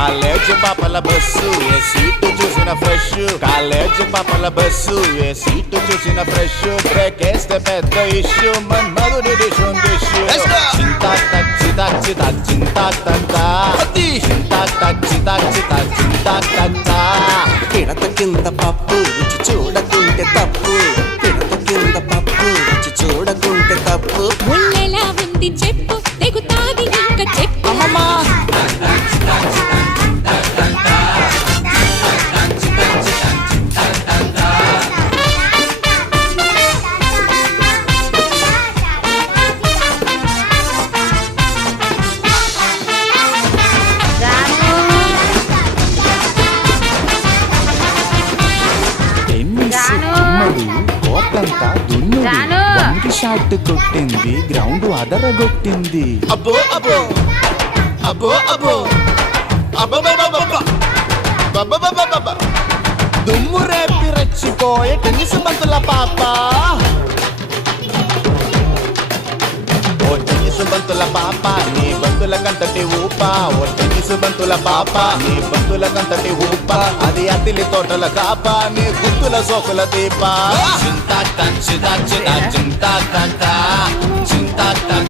college పాపల bus ఏ seat చూసిన fresh college పాపల బస్సు ఏ సీటు చూసిన ఫ్రెష్ బ్రేక్ వేస్తే పెద్ద ఇష్యూ మన్మధుడి డిషు చింతా చింతా చింతా చింతా పిడత కింద పప్పు రుచి చూడకుంటే తప్పు పిడత కింద పప్పు రుచి చూడకుంటే తప్పు ముళ్ళెలా ఉంది చెప్పు తెగుతాది ఇంకా చెప్పు అమ్మమ్మా కోటంతా దున్నుడి షాట్ కొట్టింది గ్రౌండ్ అదరగొట్టింది అబ్బో అబ్బో అబ్బో అబ్బో అబ్బో దుమ్ము రేపి రెచ్చిపోయే టెన్నిస్ బంతుల పాప ఓ టెన్నిస్ బంతుల పాప నీ బంతుల కంతటి ఊప ఓ టెన్నిస్ బంతుల పాప నీ బంతుల కంతటి ఊప అది అతిలి తోటల కాప నీ గుత్తుల సోకుల దీప చింతా చింతా చింతా చింతా చింతా